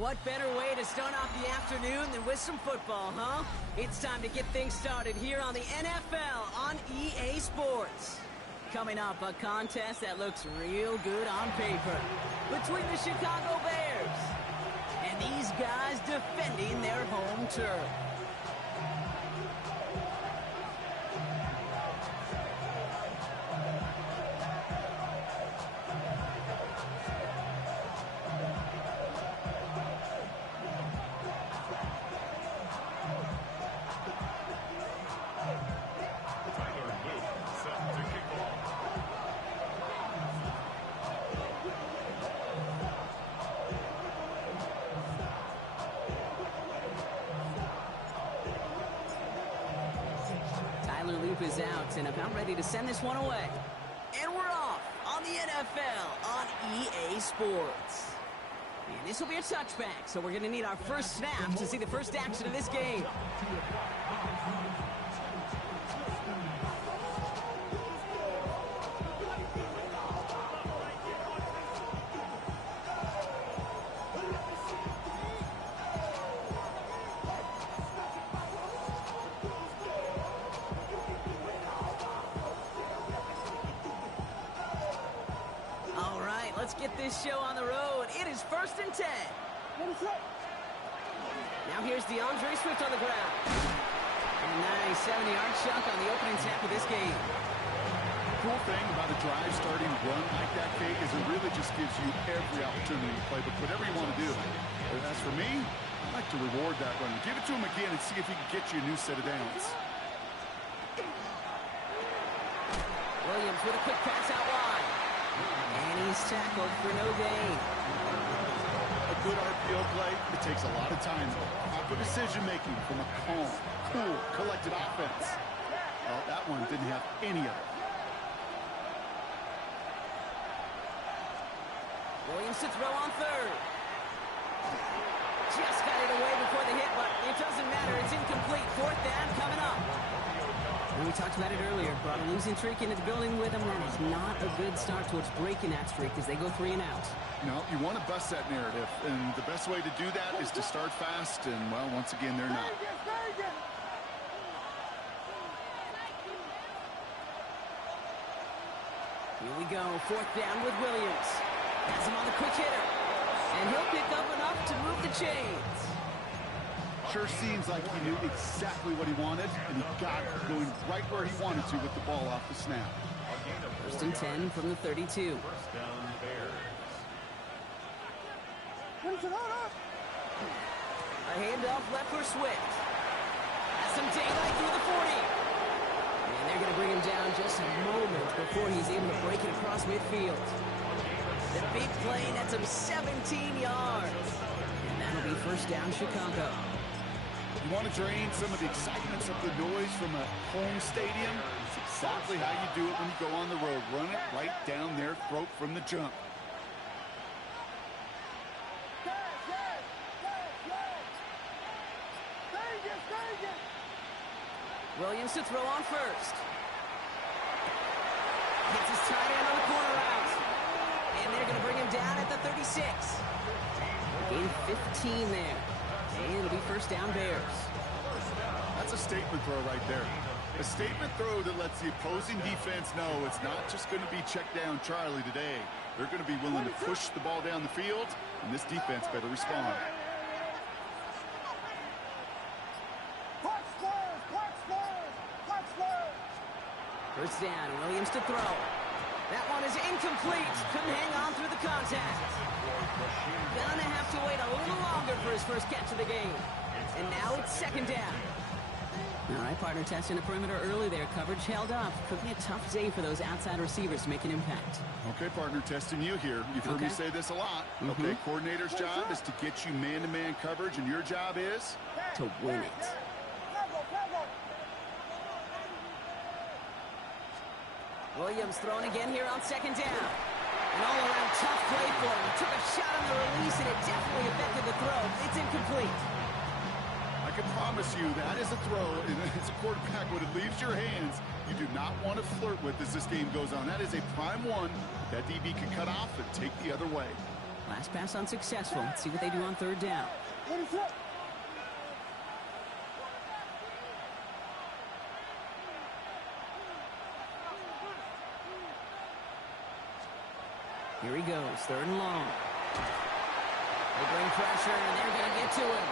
What better way to start off the afternoon than with some football, huh? It's time to get things started here on the NFL on EA Sports. Coming up, a contest that looks real good on paper between the Chicago Bears and these guys defending their home turf. Is out and about ready to send this one away. And we're off on the NFL on EA Sports. And this will be a touchback, so we're going to need our first snap to see the first action of this game. Let's get this show on the road. It is 1st and 10. Now here's DeAndre Swift on the ground. And a nice 70-yard chunk on the opening snap of this game. The cool thing about a drive starting run like that, Kate, is it really just gives you every opportunity to play, but whatever you want to do. As for me, I like to reward that run. Give it to him again and see if he can get you a new set of downs. Williams with a quick pass out wide. And he's tackled for no gain. A good RPO play, it takes a lot of time. Proper decision-making from a calm, cool, collected offense. Well, that one didn't have any of it. Williams to throw on third. Just got it away before the hit, but it doesn't matter. It's incomplete. 4th down coming up. And we talked about it earlier. Brought a losing streak into the building with them. That is not a good start towards breaking that streak as they go 3 and out. No, you want to bust that narrative. And the best way to do that is to start fast. And, well, once again, they're not. Here we go. 4th down with Williams. Has him on the quick hitter. And he'll pick up enough to move the chains. Sure seems like he knew exactly what he wanted, and he got it going right where he wanted to with the ball off the snap. 1st and 10 from the 32. A handoff left for Swift. Has some daylight through the 40. And they're going to bring him down just a moment before he's able to break it across midfield. The big play nets him 17 yards. And that'll be 1st down Chicago. You want to drain some of the excitement, some of the noise from a home stadium? It's exactly how you do it when you go on the road. Run it right down their throat from the jump. Williams to throw on first. Gets his tight end on the corner route. And they're going to bring him down at the 36. Gain 15 there. And it'll be 1st down Bears. That's a statement throw right there. A statement throw that lets the opposing defense know it's not just going to be check down Charlie today. They're going to be willing to push the ball down the field, and this defense better respond. First down, Williams to throw. That one is incomplete. Couldn't hang on through the contact. Gonna have to wait a little longer for his first catch of the game. And now it's 2nd down. All right, partner, testing the perimeter early there. Coverage held up. Could be a tough day for those outside receivers to make an impact. Okay, partner, testing you here. You've heard me say this a lot. Okay, coordinator's job is to get you man-to-man coverage, and your job is? To win it. Williams throwing again here on 2nd down. An all-around tough play for him. He took a shot on the release, and it definitely affected the throw. It's incomplete. I can promise you that is a throw, and as a quarterback, when it leaves your hands, you do not want to flirt with as this game goes on. That is a prime one that DB can cut off and take the other way. Last pass unsuccessful. Let's see what they do on third down. Here he goes, third and long. They bring pressure, and they're going to get to him.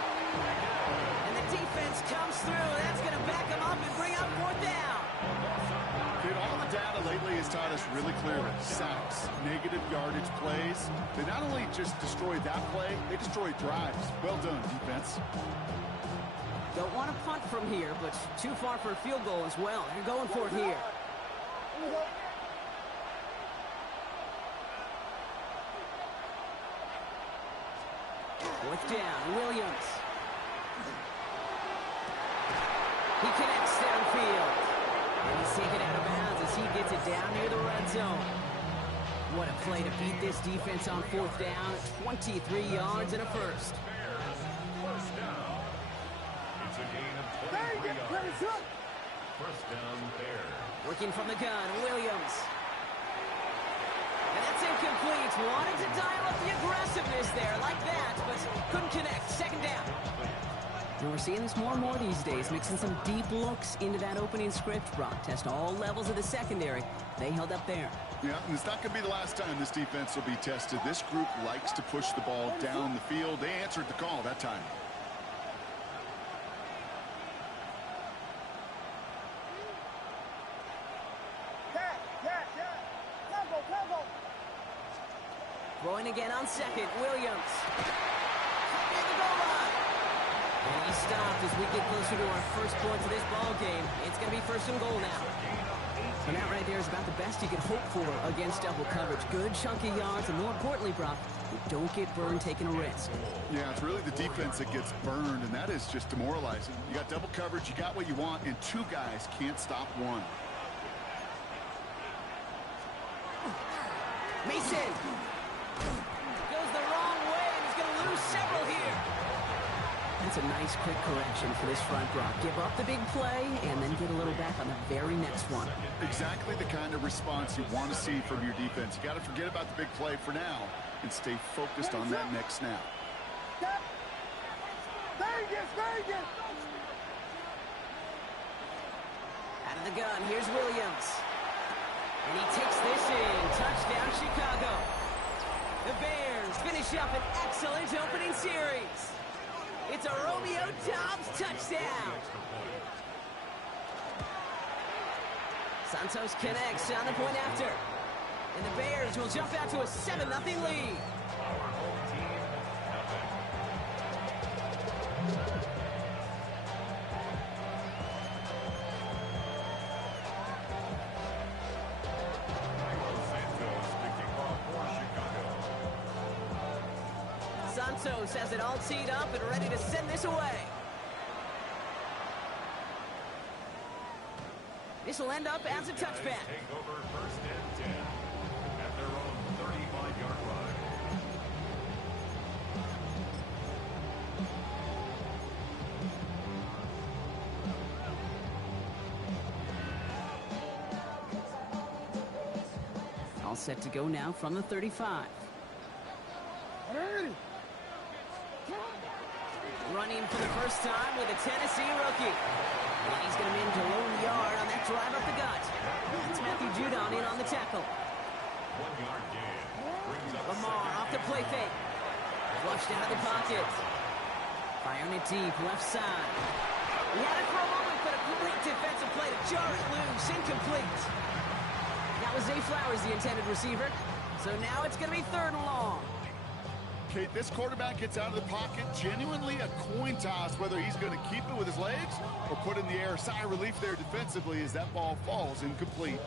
And the defense comes through. That's going to back him up and bring out fourth down. Dude, all the data lately has taught us really clearly. Sacks, negative yardage plays. They not only just destroy that play, they destroy drives. Well done, defense. Don't want to punt from here, but too far for a field goal as well. You're going for it here. Fourth down, Williams. He connects downfield. And he's taken out of bounds as he gets it down near the red zone. What a play to beat this defense on fourth down. 23 yards and a first. First down. It's a gain of 23 yards. First down there. Working from the gun, Williams. And that's incomplete. Wanted to dial up the aggressiveness there like that, but couldn't connect. Second down. And we're seeing this more and more these days, mixing some deep looks into that opening script. Brock test all levels of the secondary. They held up there. Yeah, and it's not going to be the last time this defense will be tested. This group likes to push the ball down the field. They answered the call that time. Throwing again on second, Williams. At the goal line. And he stopped as we get closer to our first points of this ball game. It's going to be first and goal now. So that right there is about the best you can hope for against double coverage. Good chunky yards, and more importantly, Brock, you don't get burned taking a risk. Yeah, it's really the defense that gets burned, and that is just demoralizing. You got double coverage, you got what you want, and two guys can't stop one. Mason goes the wrong way, and he's going to lose several here. That's a nice quick correction for this front, Brock. Give up the big play and then get a little back on the very next one. Exactly the kind of response you want to see from your defense. You got to forget about the big play for now and stay focused on that next snap. Out of the gun, here's Williams. And he takes this in. Touchdown, Chicago. The Bears finish up an excellent opening series. It's a Romeo Doubs touchdown. Santos connects on the point after. And the Bears will jump out to a 7-0 lead. Santos has it all teed up and ready to send this away. This will end up as a touchback. Take over first and 10 at their own 35-yard line. All set to go now from the 35. Running for the first time with a Tennessee rookie. And he's going to be into low yard on that drive up the gut. That's Matthew Judon in on the tackle. 1-yard gain. Brings up Lamar off the play fake. Flushed out of the pocket. Firing it deep, left side. He had it for a moment, but a great defensive play to jar it loose. Incomplete. That was Zay Flowers, the intended receiver. So now it's going to be third and long. Okay, this quarterback gets out of the pocket, genuinely a coin toss whether he's going to keep it with his legs or put it in the air. Sigh of relief there defensively as that ball falls incomplete.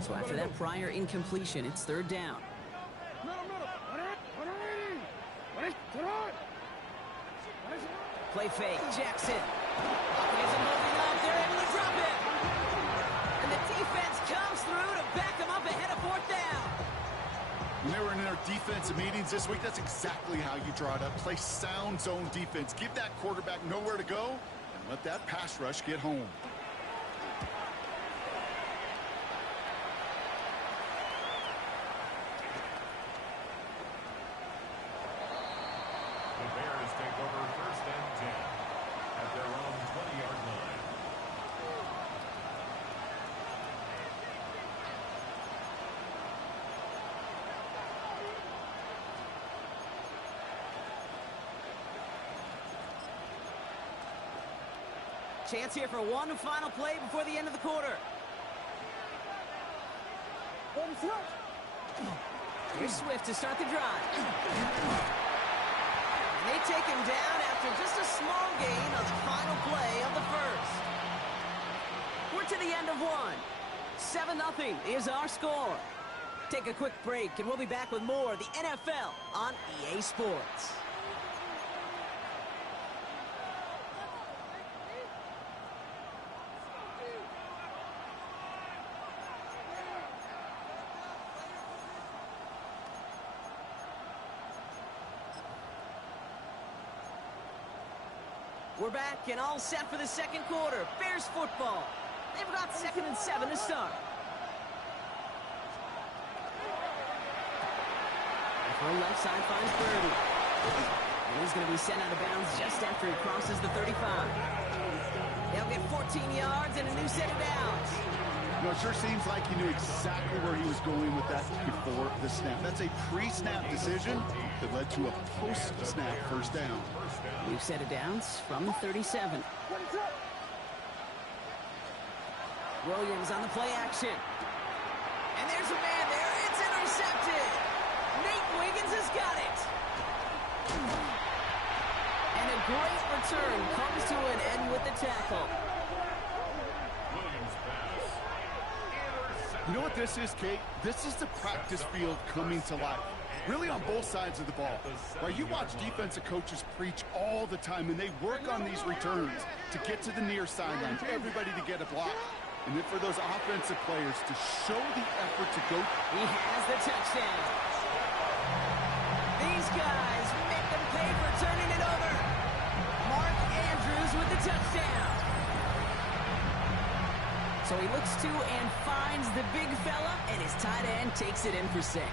So after that prior incompletion, it's third down. Play fake, Jackson. Isn't moving up, they're able to drop it. And the defense comes through to back them up ahead of fourth down. When they were in their defensive meetings this week, that's exactly how you draw it up. Play sound zone defense. Give that quarterback nowhere to go and let that pass rush get home. Chance here for one final play before the end of the quarter. Here's Swift to start the drive. And they take him down after just a small gain on the final play of the first. We're to the end of one. 7-0 is our score. Take a quick break, and we'll be back with more of the NFL on EA Sports. We're back and all set for the second quarter. Bears football. They've got 2nd and 7 to start. From left side finds Birdie. And he's going to be sent out of bounds just after he crosses the 35. They'll get 14 yards and a new set of downs. You know, it sure seems like he knew exactly where he was going with that before the snap. That's a pre-snap decision that led to a post-snap first down. New set of downs from the 37. Williams on the play action. And there's a man there. It's intercepted. Nate Wiggins has got it. And a great return comes to an end with the tackle. You know what this is, Kate? This is the practice field coming to life. Really on both sides of the ball. Right, you watch defensive coaches preach all the time, and they work on these returns to get to the near sideline, for everybody to get a block. And then for those offensive players to show the effort to go. He has the touchdown. These guys make them pay for turning it over. Mark Andrews with the touchdown. So he looks to and finds the big fella, and his tight end takes it in for 6.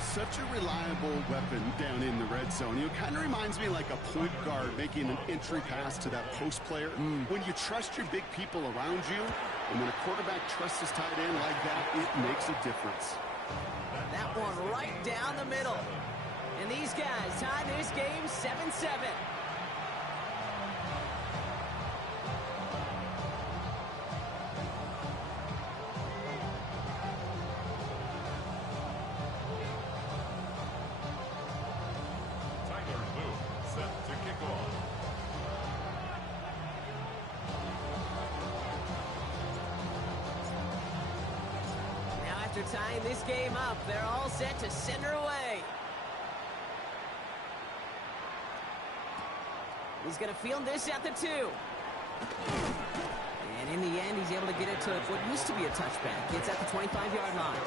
Such a reliable weapon down in the red zone. You know, it kind of reminds me like a point guard making an entry pass to that post player. When you trust your big people around you, and when a quarterback trusts his tight end like that, it makes a difference. That one right down the middle. And these guys tie this game 7-7. After tying this game up, they're all set to send her away. He's going to field this at the 2. And in the end, he's able to get it to what used to be a touchback. It's at the 25-yard line.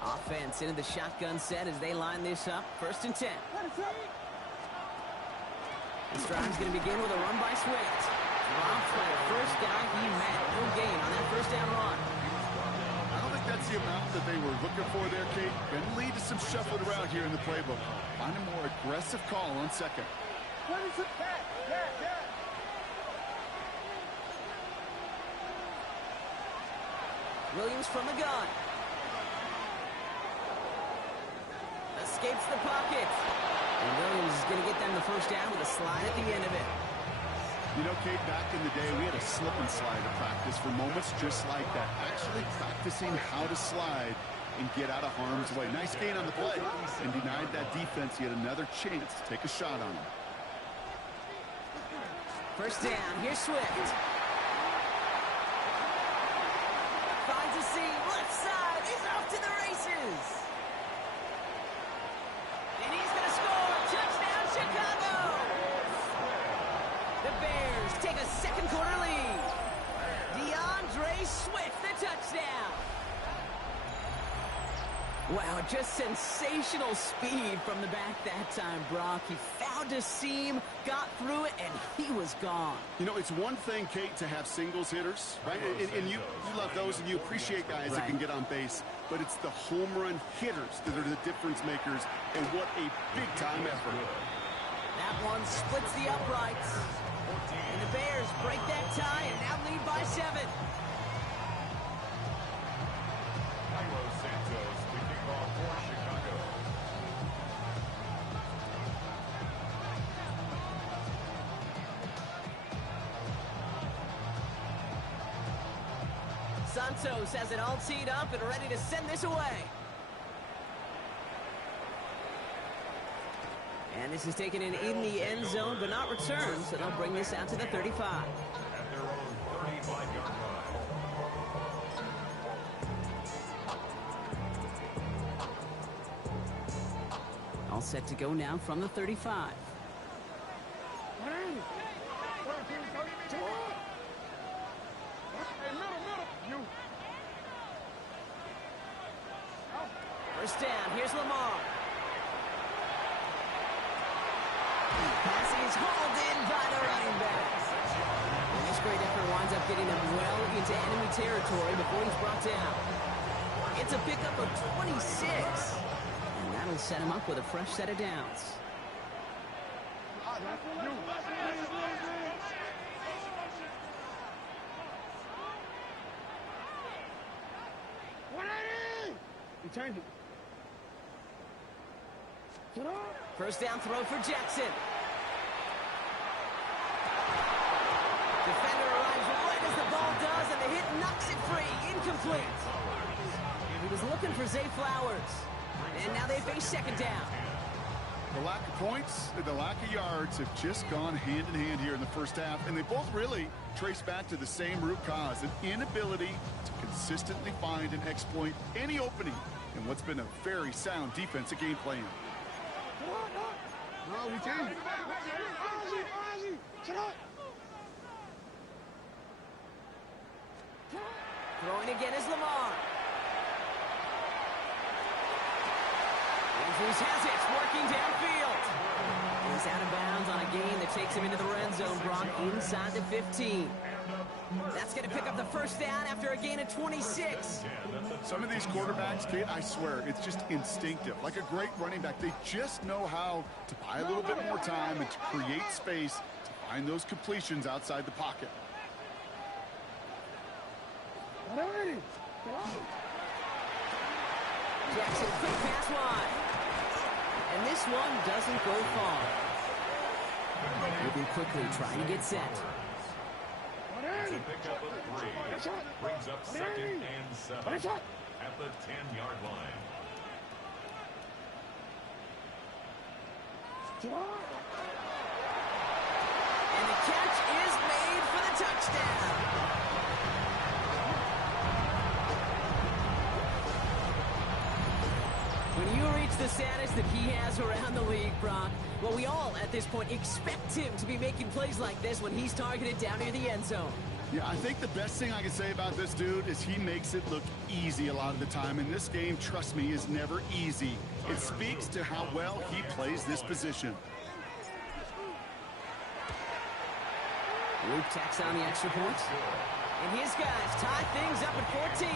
Offense into the shotgun set as they line this up. 1st and 10. This drive's going to begin with a run by Swift. Dropped by the first guy he met. No gain on that first down run. I don't think that's the amount that they were looking for there, Kate. Going to lead to some shuffling around here in the playbook. Find a more aggressive call on 2nd. Williams from the gun. Escapes the pocket. And Williams is going to get them the first down with a slide at the end of it. You know, Kate, back in the day, we had a slip and slide to practice for moments just like that. Actually practicing how to slide and get out of harm's way. Nice gain on the play and denied that defense yet another chance to take a shot on him. First down. Here's Swift. Finds a seam. Left side. He's off to the races. And he's going to score. Touchdown, Chicago. The Bears take a second quarter lead. DeAndre Swift, the touchdown. Wow, just sensational speed from the back that time, Brock. He found a seam, got through it, and he was gone. You know, it's one thing, Kate, to have singles hitters, right? And you love those, and you appreciate guys that can get on base. But it's the home run hitters that are the difference makers, and what a big-time effort. That one splits the uprights. And the Bears break that tie and now lead by 7. Santos to kick off for Chicago. Santos has it all teed up and ready to send this away. And this is taken in the end zone, but not returned, so they'll bring this out to the 35. At their own 35-yard line. All set to go now from the 35. First down, here's Lamar. Pass is hauled in by the running back. And this great effort winds up getting him well into enemy territory before he's brought down. It's a pickup of 26. And that'll set him up with a fresh set of downs. First down throw for Jackson. Defender arrives right as the ball does, and the hit knocks it free. Incomplete. He was looking for Zay Flowers. And now they face second down. The lack of points and the lack of yards have just gone hand in hand here in the first half, and they both really trace back to the same root cause, an inability to consistently find and exploit any opening in what's been a very sound defensive game plan. Throwing again is Lamar. Andrews has it, working downfield. He's out of bounds on a gain that takes him into the red zone, Brock, inside the 15. That's going to pick up the first down after a gain of 26. Some of these quarterbacks, Kate, I swear, it's just instinctive. Like a great running back, they just know how to buy a little bit more time and to create space to find those completions outside the pocket. Jackson, quick pass wide. And this one doesn't go far. Moving quickly, trying to get set. It's a pickup of 3. Brings up 2nd and 7 at the 10-yard line. And the catch is made for the touchdown. When you reach the status that he has around the league, Brock, well, we all, at this point, expect him to be making plays like this when he's targeted down near the end zone. Yeah, I think the best thing I can say about this dude is he makes it look easy a lot of the time. And this game, trust me, is never easy. It speaks to how well he plays this position. Luke tacks on the extra point. And his guys tie things up at 14.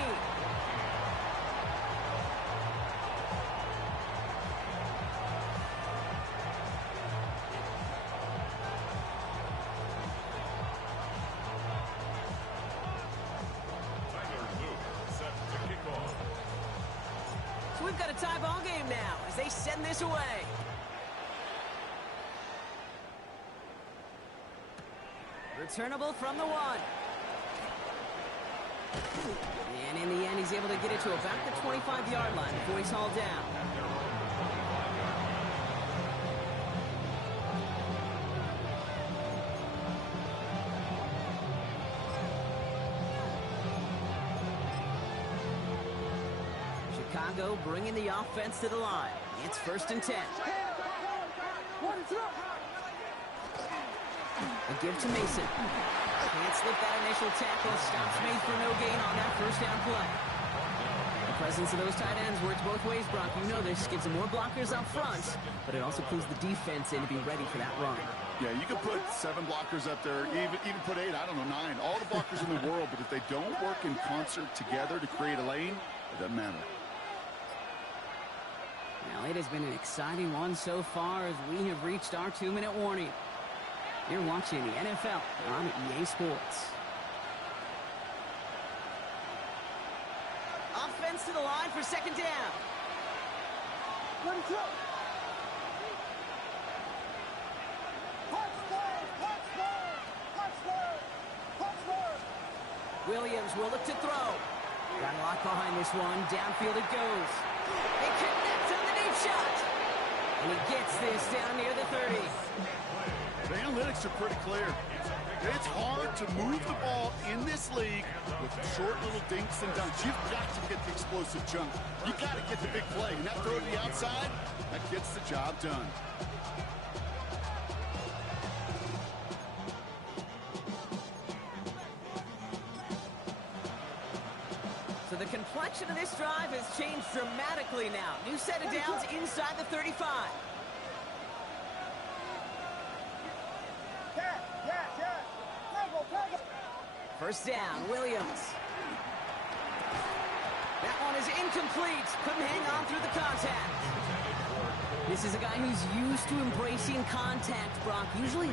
We've got a tie ball game now as they send this away. Returnable from the 1. And in the end, he's able to get it to about the 25-yard line before he's hauled down. Chicago bringing the offense to the line. It's 1st and 10. A give to Mason. Can't slip that initial tackle. Stops made for no gain on that first down play. The presence of those tight ends works both ways, Brock. You know this gives them more blockers up front, but it also clues the defense in to be ready for that run. Yeah, you can put 7 blockers up there, even put 8, I don't know, 9. All the blockers in the world, but if they don't work in concert together to create a lane, it doesn't matter. Now, it has been an exciting one so far as we have reached our 2-minute warning. You're watching the NFL on EA Sports. Offense to the line for second down. Williams will look to throw. Got a lot behind this one. Downfield it goes. They connect on the deep shot. And he gets this down near the 30. The analytics are pretty clear. It's hard to move the ball in this league with short little dinks and dunks. You've got to get the explosive chunk. You've got to get the big play. And that throw to the outside, that gets the job done. So the complexion of this drive has changed dramatically now. New set of downs inside the 35. First down, Williams. That one is incomplete. Couldn't hang on through the contact. This is a guy who's used to embracing contact, Brock. Usually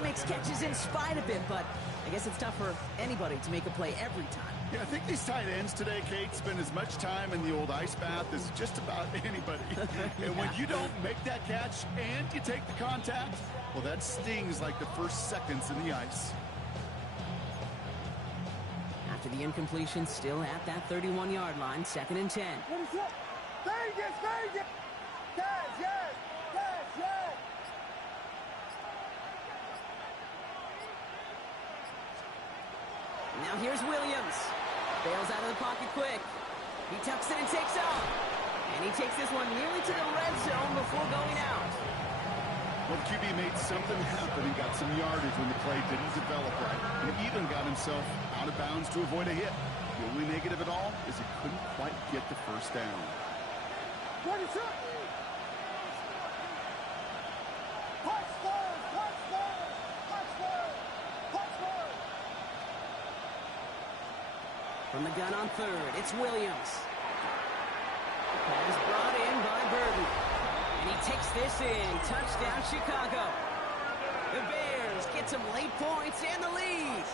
makes catches in spite of it, but I guess it's tough for anybody to make a play every time. Yeah, I think these tight ends today, Kate, spend as much time in the old ice bath as just about anybody. And when you don't make that catch and you take the contact, well, that stings like the first seconds in the ice. After the incompletion, still at that 31-yard line, 2nd and 10. Now here's Williams. Bails out of the pocket quick. He tucks it and takes off. And he takes this one nearly to the red zone before going out. Well, the QB made something happen and got some yardage when the play didn't develop right. And even got himself out of bounds to avoid a hit. The only negative at all is he couldn't quite get the first down. From the gun on 3rd, it's Williams. Pass brought in by Burton. And he takes this in. Touchdown, Chicago. The Bears get some late points and the lead.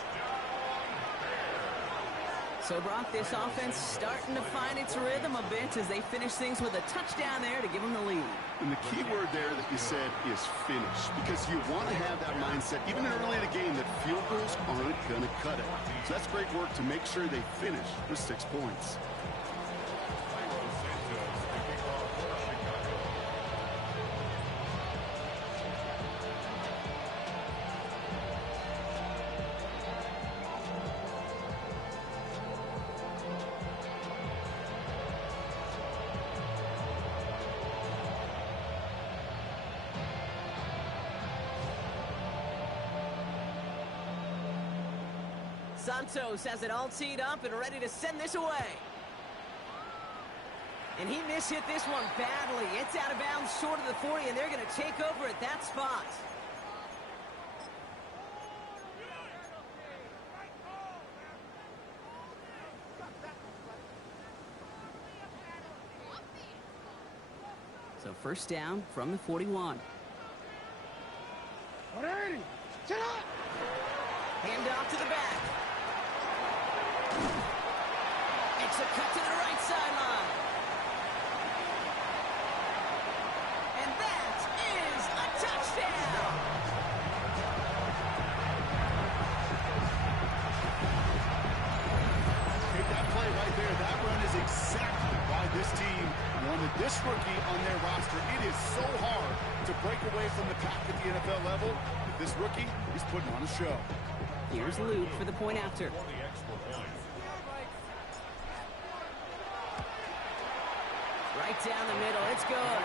So, Brock, this offense starting to find its rhythm a bit as they finish things with a touchdown there to give them the lead. And the key word there that you said is finish, because you want to have that mindset, even early in the game, that field goals aren't going to cut it. So that's great work to make sure they finish with 6 points. Santos has it all teed up and ready to send this away. And he mishit this one badly. It's out of bounds short of the 40, and they're going to take over at that spot. So first down from the 41. Hand off to the back. Makes a cut to the right sideline. And that is a touchdown. Take that play right there. That run is exactly why this team wanted this rookie on their roster. It is so hard to break away from the pack at the NFL level. But this rookie is putting on a show. Here's Luke for the point after. Right down the middle, it's good.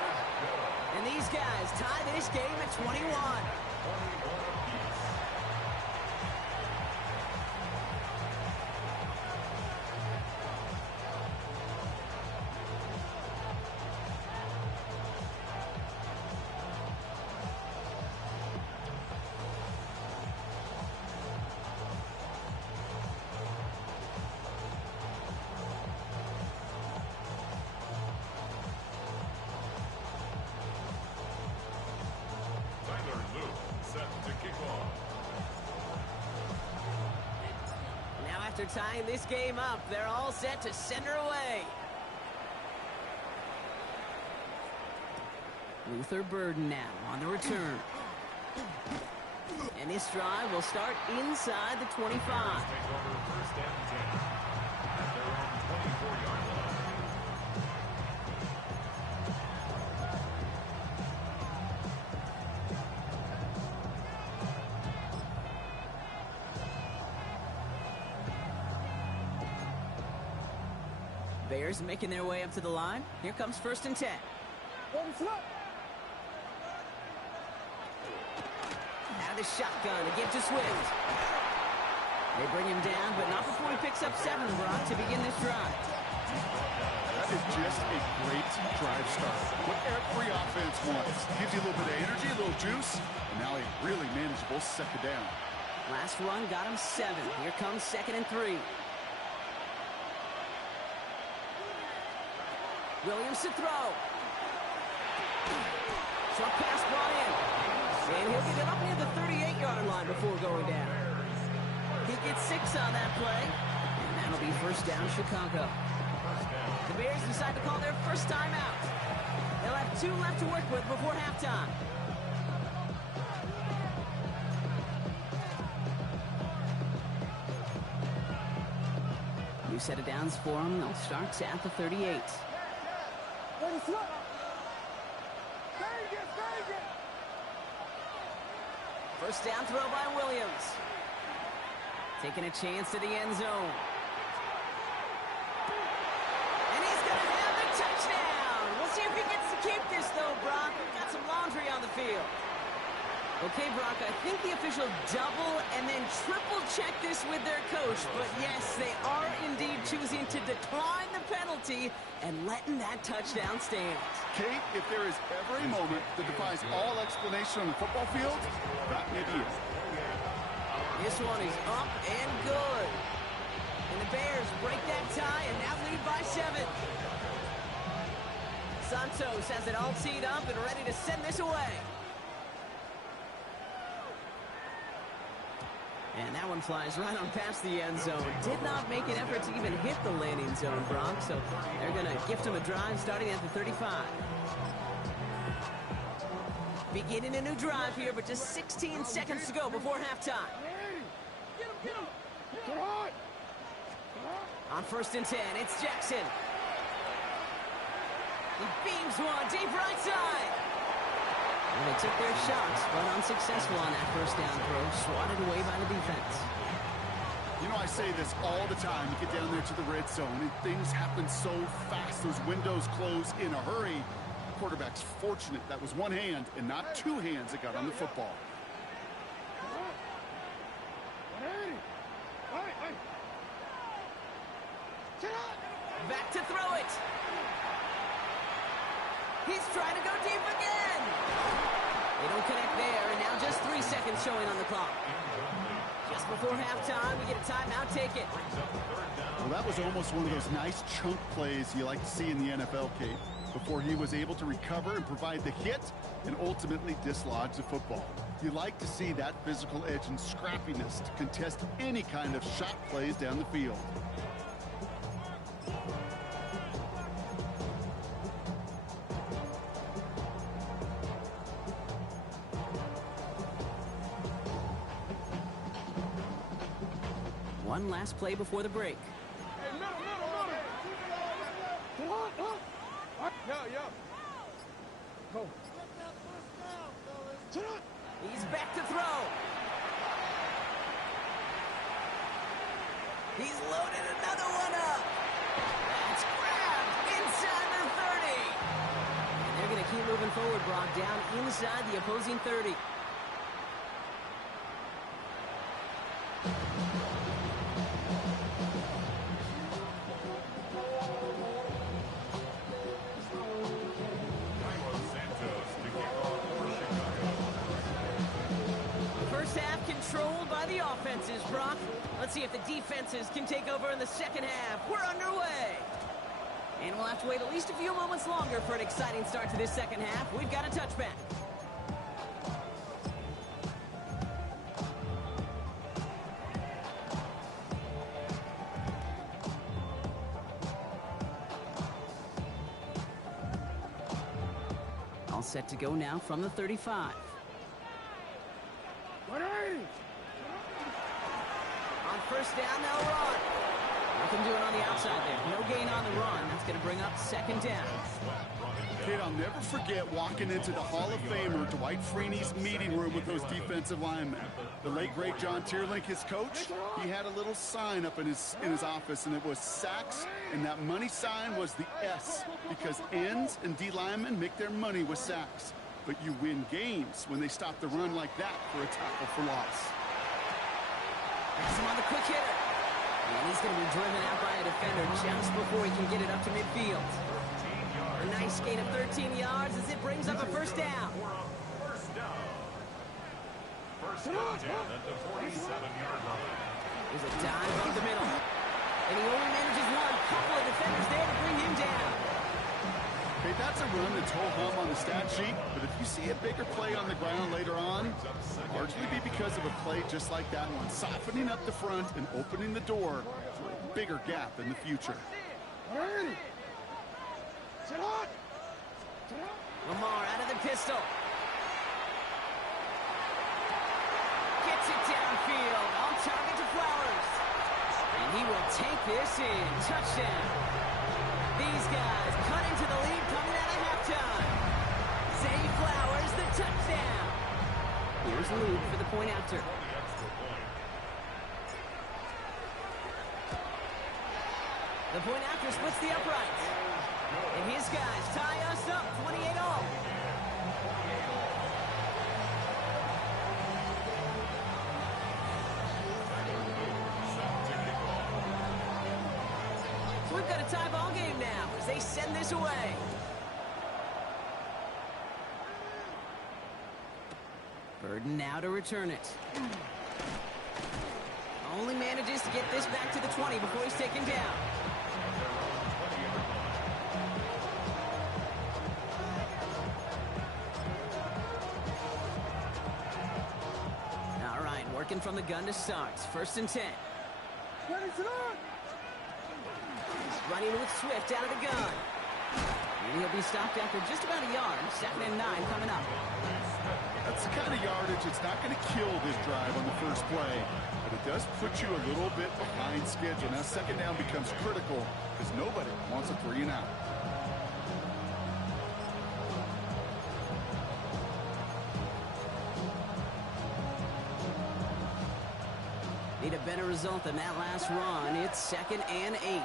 And these guys tie this game at 21. Set to kick After tying this game up, they're all set to send her away. Luther Burden now on the return. And this drive will start inside the 25. Take over first and 10 at their own 24-yard line. Bears making their way up to the line. Here comes first and 10. Out of the shotgun, a give to Swift. They bring him down, but not before he picks up 7, Brock, to begin this drive. That is just a great drive start. What every offense wants. Gives you a little bit of energy, a little juice, and now a really manageable second down. Last run got him 7. Here comes second and 3. Williams to throw. Short pass brought in. And he'll get it up near the 38-yard line before going down. He gets 6 on that play. And that'll be first down Chicago. The Bears decide to call their first time out. They'll have 2 left to work with before halftime. New set of downs for them. They'll start at the 38. First down throw by Williams. Taking a chance to the end zone. And he's going to have a touchdown. We'll see if he gets to keep this, though, Brock. We've got some laundry on the field. Okay, Brock, I think the official double and then triple check this with their coach. But yes, they are indeed choosing to decline the penalty and letting that touchdown stand. Kate, if there is ever a moment that defies all explanation on the football field, that may be it. This one is up and good. And the Bears break that tie and now lead by 7. Santos has it all teed up and ready to send this away. And that one flies right on past the end zone. Did not make an effort to even hit the landing zone, Brock. So they're going to gift him a drive starting at the 35. Beginning a new drive here, but just 16 seconds to go before halftime. On first and 10, it's Jackson. He beams one deep right side. And they took their shots, but unsuccessful on that first down throw, swatted away by the defense. You know, I say this all the time. You get down there to the red zone, and things happen so fast. Those windows close in a hurry. Quarterback's fortunate that was one hand and not 2 hands that got on the football. Back to throw it. He's trying to go deep again. They don't connect there, and now just 3 seconds showing on the clock. Just before halftime, we get a timeout taken. Well, that was almost one of those nice chunk plays you like to see in the NFL, Kate, before he was able to recover and provide the hit and ultimately dislodge the football. You like to see that physical edge and scrappiness to contest any kind of shot plays down the field. One last play before the break. He's back to throw. He's loaded another one up. That's grabbed inside their 30. And they're going to keep moving forward, Brock, down inside the opposing 30. Controlled by the offenses, Brock. Let's see if the defenses can take over in the second half. We're underway. And we'll have to wait at least a few moments longer for an exciting start to this second half. We've got a touchback. All set to go now from the 35. On first down, they'll run. Nothing doing on the outside there. No gain on the run. That's going to bring up second down. Kid, I'll never forget walking into the Hall of Famer Dwight Freeney's meeting room with those defensive linemen. The late, great John Tierlink, his coach, he had a little sign up in his office, and it was sacks, and that money sign was the S, because ends and D linemen make their money with sacks. But you win games when they stop the run like that for a tackle for loss. Pass him on the quick hitter. And he's going to be driven out by a defender just before he can get it up to midfield. A nice gain of 13 yards as it brings up a first down. First down at the 47-yard line. There's a dive up the middle. And he only manages one. Couple of defenders there to bring him down. Okay, that's a run that's ho-hum on the stat sheet, but if you see a bigger play on the ground later on, largely be because of a play just like that one, softening up the front and opening the door for a bigger gap in the future. Lamar out of the pistol. Gets it downfield. On target to Flowers. And he will take this in. Touchdown. These guys cut into the lead coming out of halftime. Zay Flowers, the touchdown. Here's Luke for the point after. The point after splits the uprights. And his guys tie us up 28-all. So we've got a tie ball game now as they send this away. Burden now to return it. Only manages to get this back to the 20 before he's taken down. All right, working from the gun to start. First and 10. Running with Swift out of the gun. And he'll be stopped after just about a yard. Second and 9 coming up. That's the kind of yardage that's not going to kill this drive on the first play, but it does put you a little bit behind schedule. Now second down becomes critical because nobody wants a 3 and out. Need a better result than that last run. It's second and 8.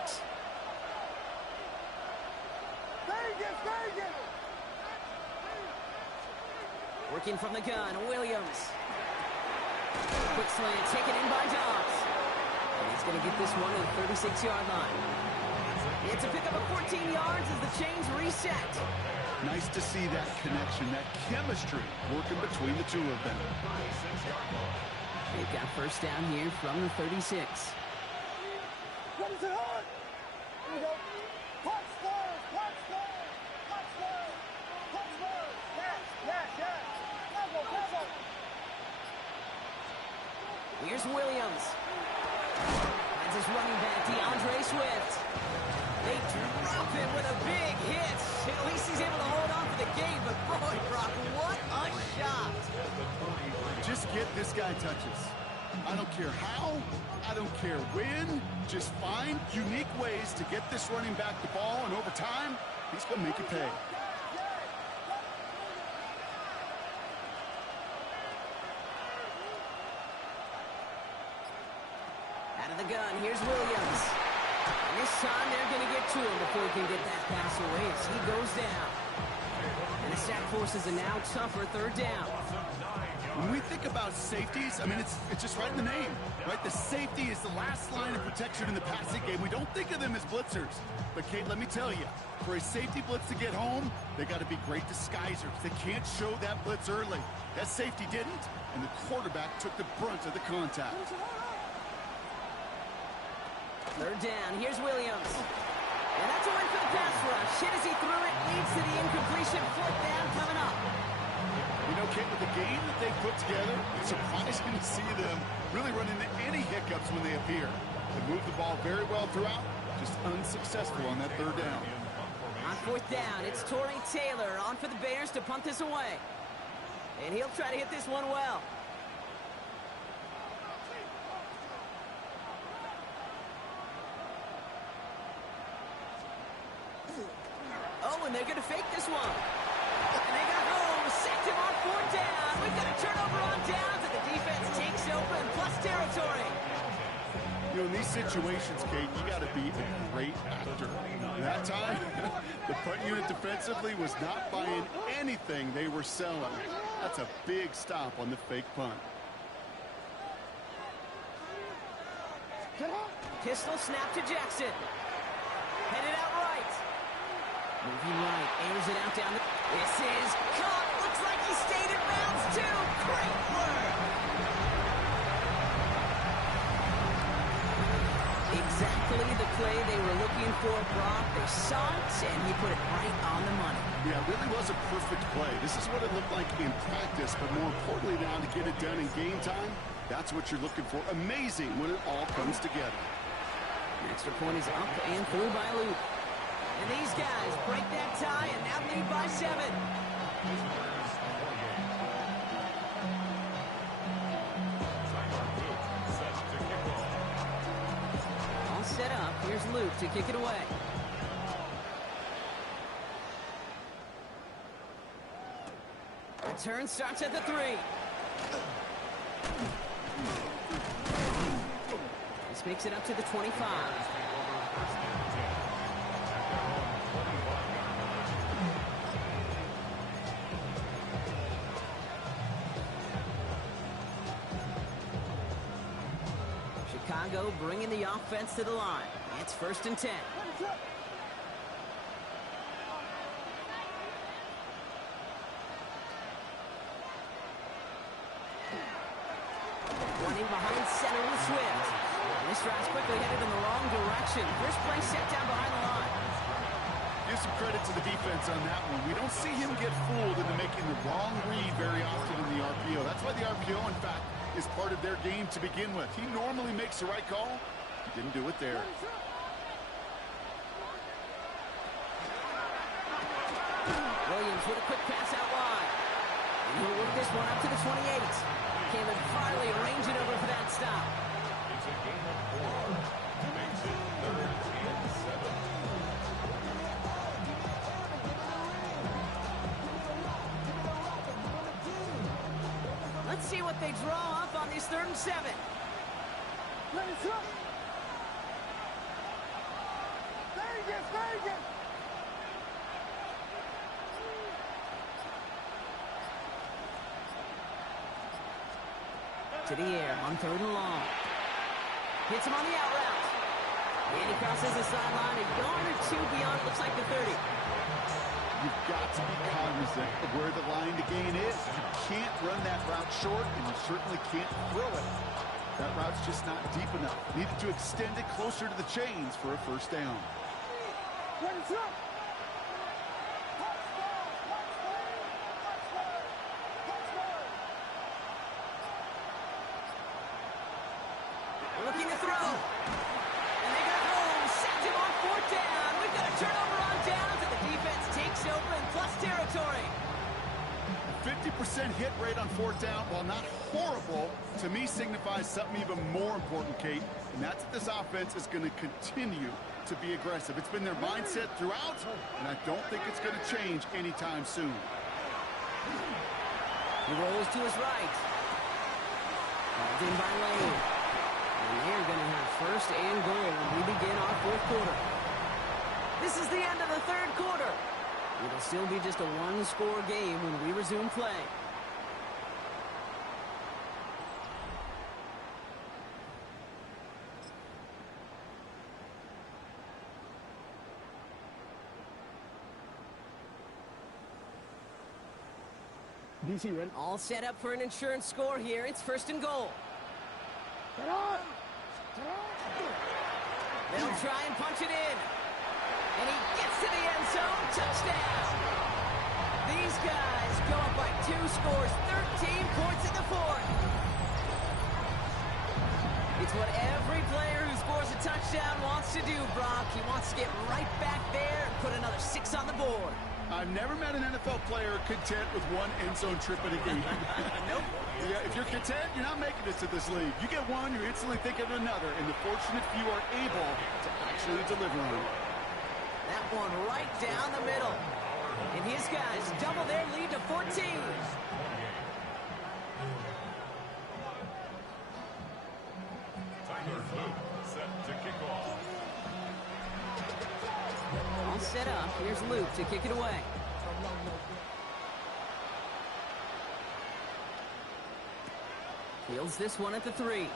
Working from the gun, Williams. Quick slant taken in by Dobbs. And he's going to get this one to the 36-yard line. It's a pickup of 14 yards as the chains reset. Nice to see that connection, that chemistry working between the two of them. They've got first down here from the 36. What is it on? Here we go. Punch Spurs! Punch Spurs! Punch Spurs! Punch Spurs! Yes! Level! Here's Williams. Finds his running back, DeAndre Swift. They drop him with a big hit. At least he's able to hold on for the game, but boy, Brock, what a shot. Just get this guy touches. I don't care how, I don't care when, just find unique ways to get this running back the ball, and over time, he's going to make it pay. Out of the gun, here's Williams. And this time they're going to get to him before he can get that pass away as he goes down. And the sack forces a now tougher third down. When we think about safeties, I mean, it's just right in the name, right? The safety is the last line of protection in the passing game. We don't think of them as blitzers. But, Kate, let me tell you, for a safety blitz to get home, they got to be great disguisers. They can't show that blitz early. That safety didn't, and the quarterback took the brunt of the contact. Third down, here's Williams. And that's a win for the pass rush. Hit as he threw it, leads to the incompletion. Fourth down coming up. You know, Kate, with the game that they put together, it's surprising to see them really run into any hiccups when they appear. They move the ball very well throughout, just unsuccessful on that third down. On fourth down. It's Torrey Taylor on for the Bears to punt this away. And he'll try to hit this one well. Oh, and they're going to fake this one. And they got home, sacked him on fourth down. We've got a turnover on downs, and the defense takes open, plus territory. You know, in these situations, Kate, you got to be a great actor. That time, the punt unit defensively was not buying anything they were selling. That's a big stop on the fake punt. Pistol snap to Jackson. Headed out right. Moving right, airs it out down the... This is caught. Looks like he stayed in bounds, too. Great work. Exactly the play they were looking for, Brock. They saw it, and he put it right on the money. Yeah, it really was a perfect play. This is what it looked like in practice, but more importantly now to get it done in game time, that's what you're looking for. Amazing when it all comes together. The extra point is up and through by Luke. And these guys break that tie and now lead by 7. All set up. Here's Luke to kick it away. Return starts at the 3. This makes it up to the 25. Chicago bringing the offense to the line. It's 1st and 10. Running behind center with Swift. This drive's quickly headed in the wrong direction. First play set down behind the line. Give some credit to the defense on that one. We don't see him get fooled into making the wrong read very often in the RPO. That's why the RPO, in fact, is part of their game to begin with. He normally makes the right call. He didn't do it there. Williams with a quick pass out wide. And he'll work this one up to the 28. Caleb Farley arranging over for that stop. It's a game of 4. Makes it 3rd and 7. Let's see what they draw up on these 3rd and 7. Vegas! To the air on 3rd and long. Hits him on the out route. And he crosses the sideline a yard or 2 beyond, looks like the 30. You've got to be cognizant of where the line to gain is. You can't run that route short, and you certainly can't throw it. That route's just not deep enough. Needed to extend it closer to the chains for a 1st down. Looking to throw. And they got home. Sacked him on 4th down. We've got a turnover on downs, and the defense takes over in plus territory. 50% hit rate on 4th down, while not horrible, to me signifies something even more important, Kate, and that's that this offense is going to continue to be aggressive. It's been their mindset throughout, and I don't think it's going to change anytime soon. He rolls to his right. Called in by Lane. And they're going to have 1st and goal when we begin our 4th quarter. This is the end of the 3rd quarter. It'll still be just a 1-score game when we resume play. DC ready? All set up for an insurance score here. It's 1st and goal. They'll try and punch it in. And he gets to the end zone. Touchdown. These guys go up by 2 scores. 13 points in the 4th. It's what every player who scores a touchdown wants to do, Brock. He wants to get right back there and put another 6 on the board. I've never met an NFL player content with one end zone trip in a game. Nope. Yeah, if you're content, you're not making it to this league. You get one, you instantly think of another, and the fortunate few are able to actually deliver on it. That one right down the middle. And his guys double their lead to 14. Set to kick off. All set up. Here's Luke to kick it away. Fields this one at the 3.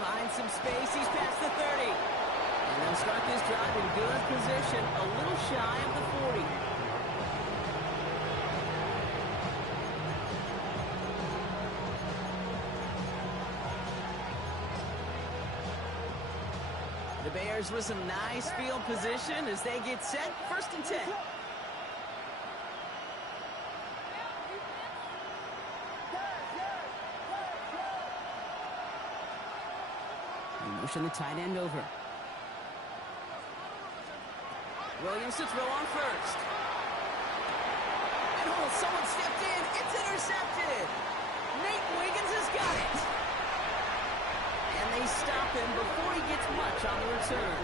Finds some space. He's past the 30. And they'll start this drive in good position. A little shy of the 40. The Bears with some nice field position as they get set. 1st and 10. They motion the tight end over. Williams to throw on 1st. And oh, someone stepped in. It's intercepted. Nate Wiggins has got it. And they stop him before he gets much on the return.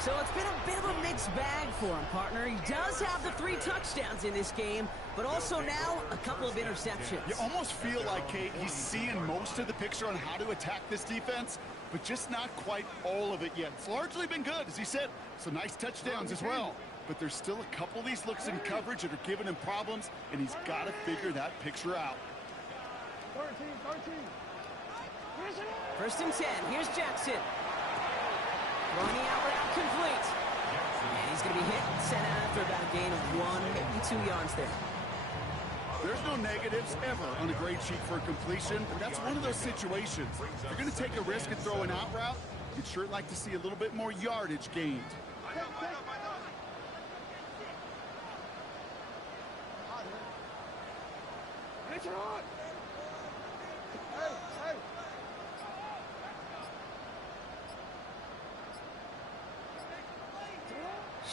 So it's been a bit of a mixed bag for him, partner. He does have the 3 touchdowns in this game, but also now a couple of interceptions. You almost feel like, Kate, he's seeing most of the picture on how to attack this defense, but just not quite all of it yet. It's largely been good, as he said. Some nice touchdowns as well. But there's still a couple of these looks in coverage that are giving him problems, and he's got to figure that picture out. 13. 1st and 10. Here's Jackson. Throwing the out route complete. And he's going to be hit and sent out after about a gain of 1, maybe 2 yards there. There's no negatives ever on a grade sheet for a completion, but that's one of those situations. If you're going to take a risk and throw an out route, you'd sure like to see a little bit more yardage gained.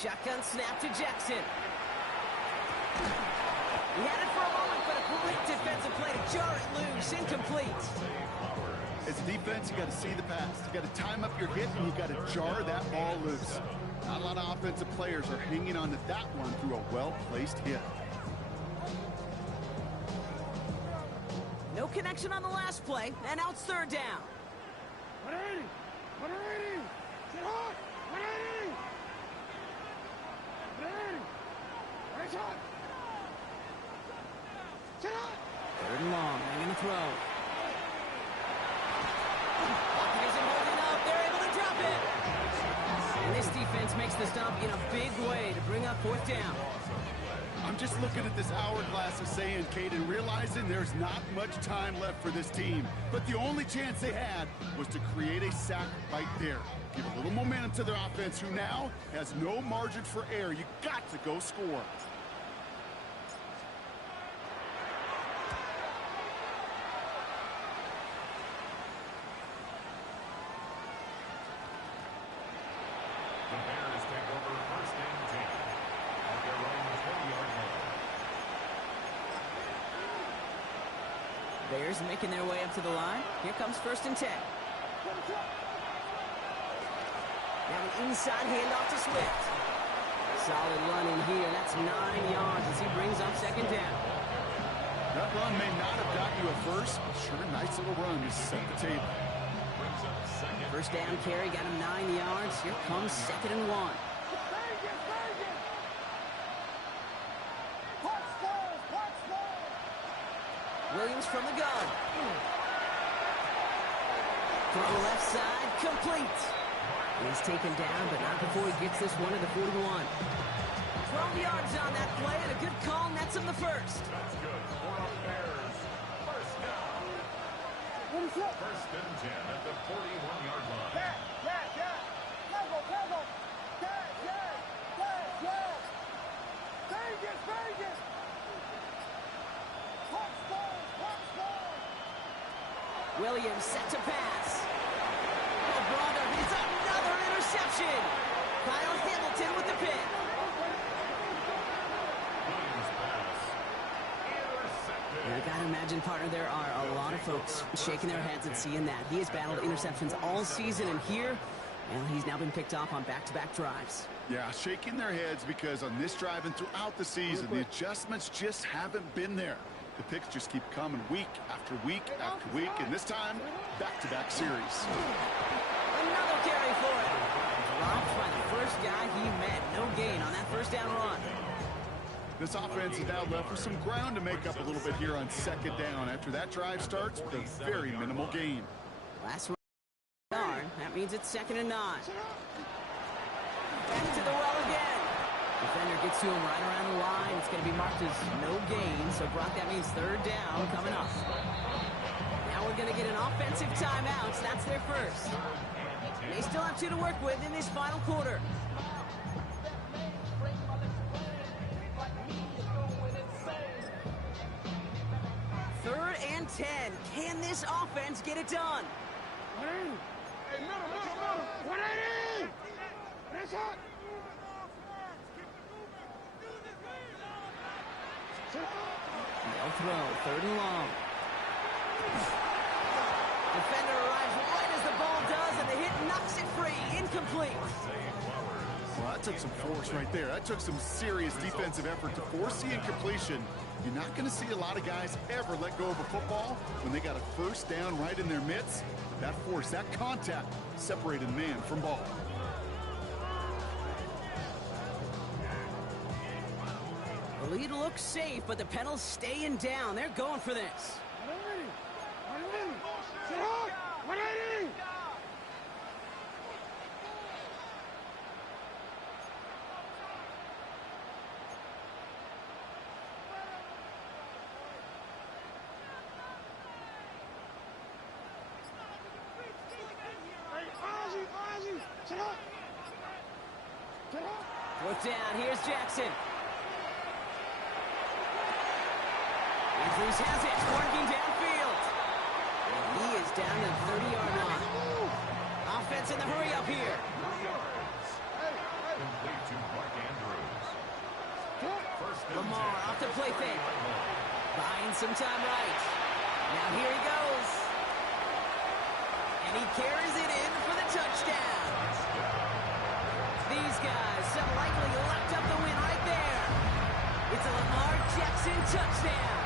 Shotgun snap to Jackson. He had it for a moment, but a great defensive play to jar it loose. Incomplete. As a defense, you got to see the pass. You got to time up your hit, and you got to jar that ball loose. Not a lot of offensive players are hanging on to that one through a well-placed hit. No connection on the last play, and now it's 3rd down. 180. 180. Get hot. 180. 180. Right shot. Get hot. 3rd and long. They're going to throw. Pocket isn't holding up. They're able to drop it. And this defense makes the stop in a big way to bring up 4th down. I'm just looking at this hourglass of saying, Kate, and realizing there's not much time left for this team. But the only chance they had was to create a sack right there. Give a little momentum to their offense, who now has no margin for error. You got to go score. The Bears take over 1st and 10 at their own 20-yard line. Bears making their way up to the line. Here comes 1st and 10. Now an inside handoff to Swift. Solid run in here. That's 9 yards as he brings up 2nd down. That run may not have got you a first, but sure, nice little run to set the table. Brings up 2nd. 1st down carry, got him 9 yards. Here comes 2nd and 1. Williams from the gun. Throw left side, complete. He's taken down, but not before he gets this one to the 41. 12 yards on that play, and a good call nets him the 1st. That's good for the Bears. 1st down. 1st and 10 at the 41-yard line. Williams set to pass. Oh, Bronner hits another interception. Kyle Hamilton with the pick. You gotta imagine, partner, there are a lot of folks shaking their heads at seeing that. He has battled interceptions all season, and here, well, he's now been picked off on back-to-back drives. Yeah, shaking their heads because on this drive and throughout the season, the adjustments just haven't been there. The picks just keep coming week after week after week, and this time, back-to-back series. Another carry for him. Dropped by the first guy he met. No gain on that first down run. This offense is now left with some ground to make up a little bit here on second down after that drive starts with a very minimal gain. Last yard. That means it's 2nd and 9. Back to the well again. Defender gets to him right around the line. It's going to be marked as no gain. So, Brock, that means 3rd down coming up. Now we're going to get an offensive timeout. So that's their first. They still have 2 to work with in this final quarter. 3rd and 10. Can this offense get it done? They'll throw. 3rd and long. Defender arrives right as the ball does, and the hit knocks it free. Incomplete. Well, that took some force right there. That took some serious defensive effort to force the incompletion. You're not going to see a lot of guys ever let go of a football when they got a 1st down right in their midst. That force, that contact, separated man from ball. The lead looks safe, but the pedals staying down. They're going for this. Look down. Here's Jackson. Andrews has it. Working downfield. And he is down to the 30-yard line. Offense in the hurry up here. Lamar off the play fake. Buying some time right. Now here he goes. And he carries it in for the touchdown. These guys so likely locked up the win right there. It's a Lamar Jackson touchdown.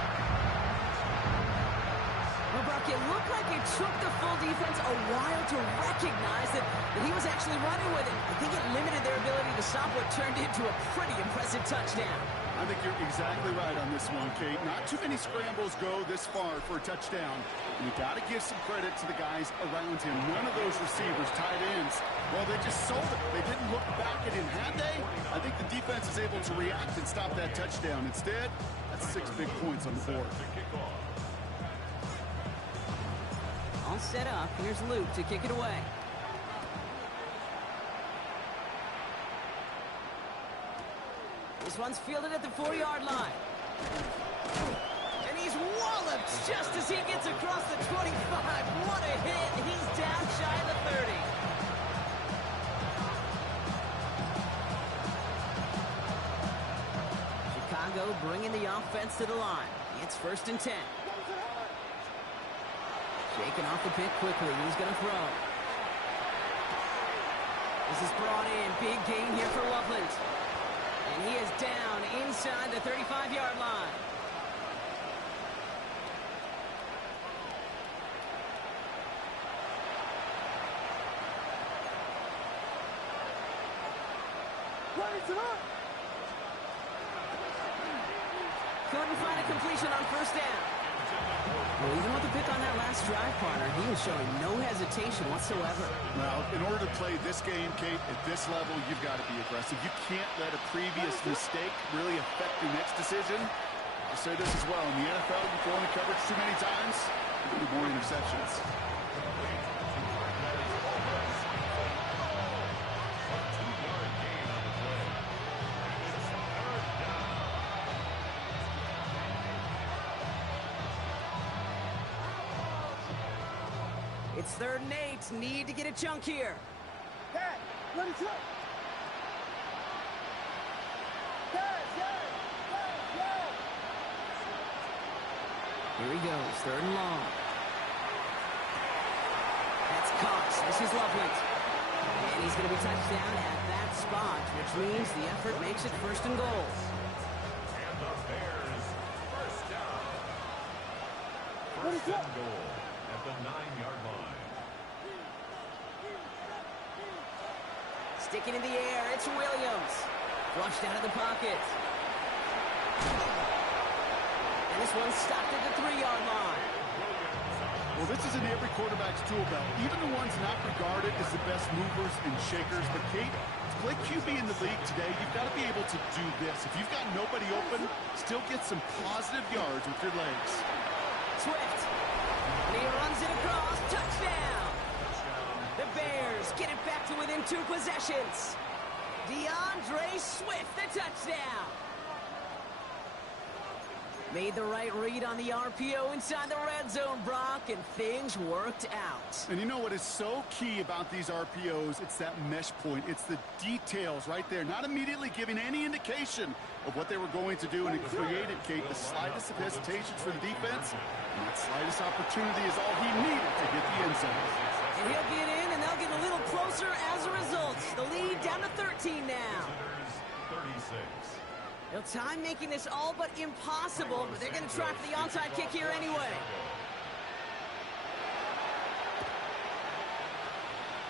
Well, Brock, it looked like it took the full defense a while to recognize that he was actually running with it. I think it limited their ability to stop what turned into a pretty impressive touchdown. I think you're exactly right on this one, Kate. Not too many scrambles go this far for a touchdown. And you got to give some credit to the guys around him. None of those receivers, tight ends, well, they just sold it. They didn't look back at him, had they? I think the defense is able to react and stop that touchdown. Instead, that's 6 big points on the board. All set up. Here's Luke to kick it away. This one's fielded at the 4-yard line. And he's walloped just as he gets across the 25. What a hit. He's down shy of the 30. Chicago bringing the offense to the line. It's 1st and 10. Shaking off the pick quickly. He's going to throw. This is brought in. Big gain here for Loveland. And he is down inside the 35-yard line. Couldn't find a completion on 1st down. Well, even with the pick on that last drive, partner, he was showing no hesitation whatsoever. Well, in order to play this game, Kate, at this level, you've got to be aggressive. You can't let a previous mistake really affect your next decision. I'll say this as well. In the NFL, you throw in the coverage too many times, there'll be more interceptions. It's 3rd and 8. Need to get a chunk here. Dad, let it go. Dad, Dad, Dad, Dad. Here he goes, 3rd and long. That's caught. This is Loveland. And he's going to be touched down at that spot, which means the effort makes it 1st and goal. And the Bears, first down. First and goal at the 9-yard line. Sticking in the air, it's Williams. Flushed out of the pocket. And this one's stopped at the 3-yard line. Well, this is in every quarterback's tool belt, even the ones not regarded as the best movers and shakers. But, Kate, to play QB in the league today, you've got to be able to do this. If you've got nobody open, still get some positive yards with your legs. Swift. And he runs it across. Touchdown. The Bears get it back to within 2 possessions. DeAndre Swift, the touchdown. Made the right read on the RPO inside the red zone, Brock, and things worked out. And you know what is so key about these RPOs? It's that mesh point. It's the details right there, not immediately giving any indication of what they were going to do, and it created, Kate, the slightest of hesitations for the defense, and that slightest opportunity is all he needed to get the end zone. And he'll get in, and they'll get a little closer as a result. The lead down to 13 now. 36. Well, time making this all but impossible, but they're going to try for the onside kick here anyway.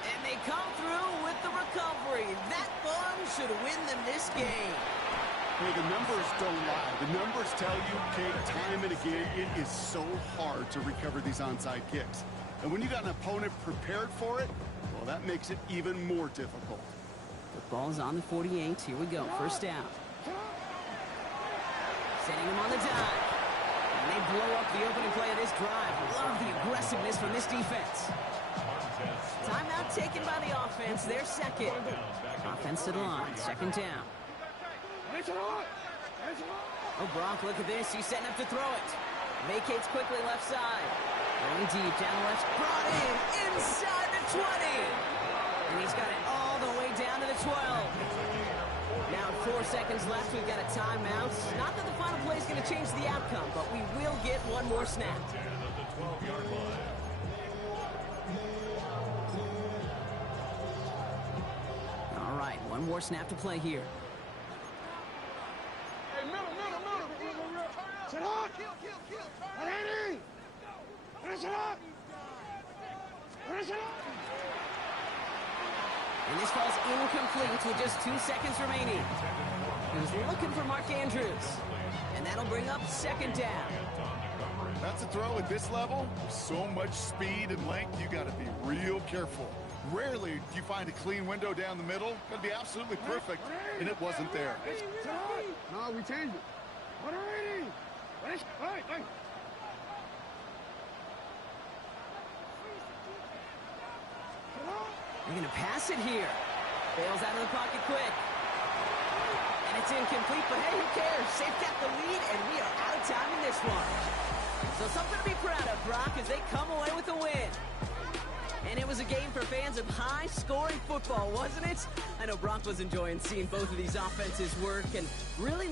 And they come through with the recovery. That one should win them this game. Hey, the numbers don't lie. The numbers tell you, Kate, time and again, it is so hard to recover these onside kicks. And when you got an opponent prepared for it, well, that makes it even more difficult. The ball's on the 48. Here we go. First down. Sending him on the dive. And they blow up the opening play of this drive. Love the aggressiveness from this defense. Timeout taken by the offense. Their second. Offense to the line. 2nd down. Oh, Brock, look at this. He's setting up to throw it. Vacates quickly left side. Going deep. Down the left. Brought in. Inside the 20. And he's got it all the way down to the 12. Now 4 seconds left. We've got a timeout. Not that the final play is going to change the outcome, but we will get one more snap. At the 12-yard line. All right, one more snap to play here. Hey, middle. Sit up. Ready. Sit up. And this falls incomplete with just 2 seconds remaining. He was looking for Mark Andrews. And that'll bring up 2nd down. That's a throw at this level. With so much speed and length, you got to be real careful. Rarely do you find a clean window down the middle. Got to be absolutely perfect, and it wasn't there. No, we changed it. Ready. They're going to pass it here. Bails out of the pocket quick. And it's incomplete, but hey, who cares? They've got the lead, and we are out of time in this one. So something to be proud of, Brock, as they come away with a win. And it was a game for fans of high-scoring football, wasn't it? I know Brock was enjoying seeing both of these offenses work and really